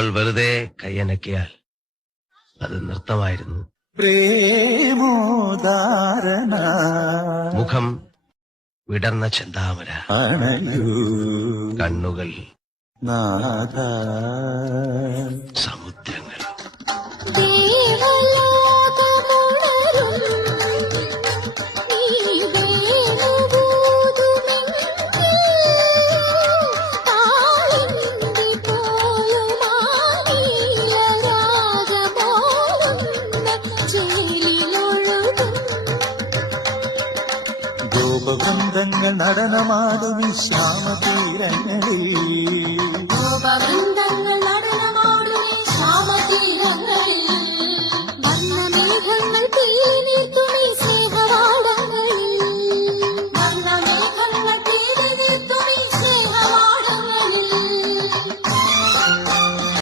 അവൾ വെറുതെ കൈയനക്കിയാൽ അത് നൃത്തമായിരുന്നു. പ്രേമോദാരണ മുഖം വിടർന്ന ചെന്താമര, കണ്ണുകൾ നാഥ സമുദ്രങ്ങൾ. ഗോപവൃന്ദങ്ങൾ നടനമാടും വിശ്രാമ തീരങ്ങളിൽ